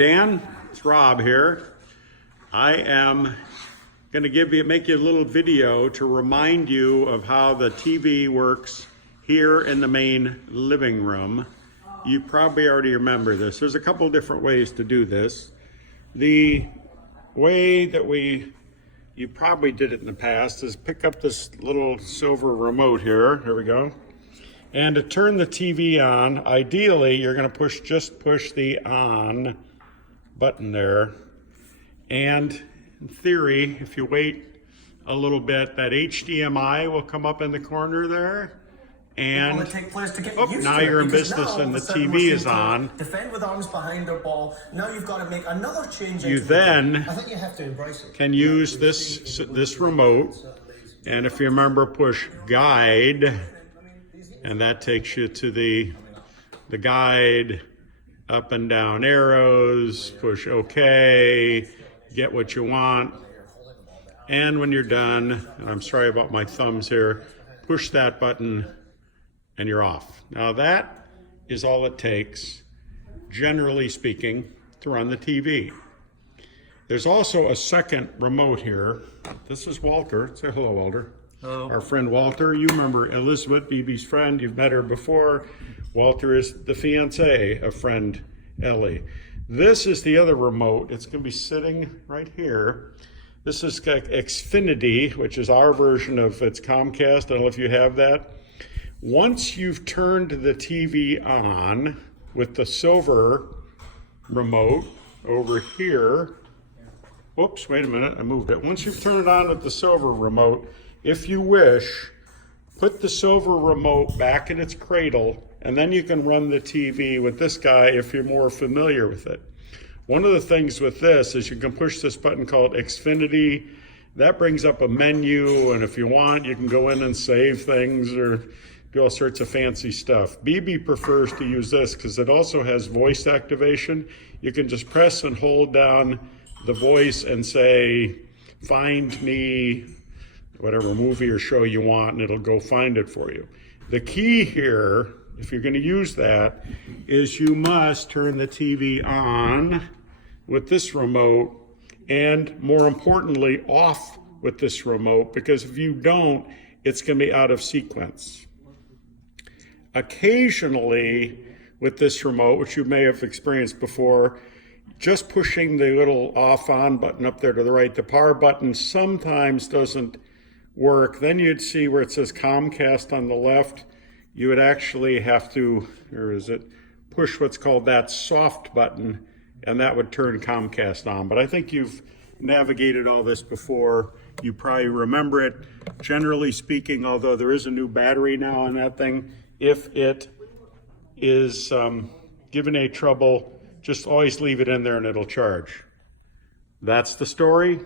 Dan, it's Rob here. I am going to make you a little video to remind you of how the TV works here in the main living room. You probably already remember this. There's a couple different ways to do this. The way that you probably did it in the past is pick up this little silver remote here. Here we go. And to turn the TV on, ideally you're going to just push the on button there. And in theory, if you wait a little bit, that HDMI will come up in the corner there. And now you're in business and the TV is on. Defend with arms behind their ball. Now you've got to make another change. You then I think you have to embrace it. Can use this remote, and if you remember, push guide, and that takes you to the guide, up and down arrows, push OK, get what you want. And when you're done, and I'm sorry about my thumbs here, push that button and you're off. Now that is all it takes, generally speaking, to run the TV. There's also a second remote here. This is Walter. Say hello, Walter. Hello. Our friend Walter. You remember Elizabeth, BB's friend. You've met her before. Walter is the fiance of friend Ellie. This is the other remote. It's going to be sitting right here. This is Xfinity, which is our version of it's Comcast. I don't know if you have that. Once you've turned the TV on with the silver remote over here, whoops, wait a minute, I moved it. Once you've turned it on with the silver remote, if you wish, put the silver remote back in its cradle, and then you can run the TV with this guy if you're more familiar with it. One of the things with this is you can push this button called Xfinity. That brings up a menu, and if you want, you can go in and save things or do all sorts of fancy stuff. BB prefers to use this because it also has voice activation. You can just press and hold down the voice and say, find me whatever movie or show you want, and it'll go find it for you. The key here, if you're going to use that, is you must turn the TV on with this remote, and more importantly, off with this remote, because if you don't, it's going to be out of sequence. Occasionally, with this remote, which you may have experienced before, just pushing the little off-on button up there to the right, the power button sometimes doesn't work. Then you'd see where it says Comcast on the left. You would actually have to, or is it, push what's called that soft button, and that would turn Comcast on. But I think you've navigated all this before. You probably remember it. Generally speaking, although there is a new battery now on that thing, if it is given a trouble, just always leave it in there and it'll charge. That's the story.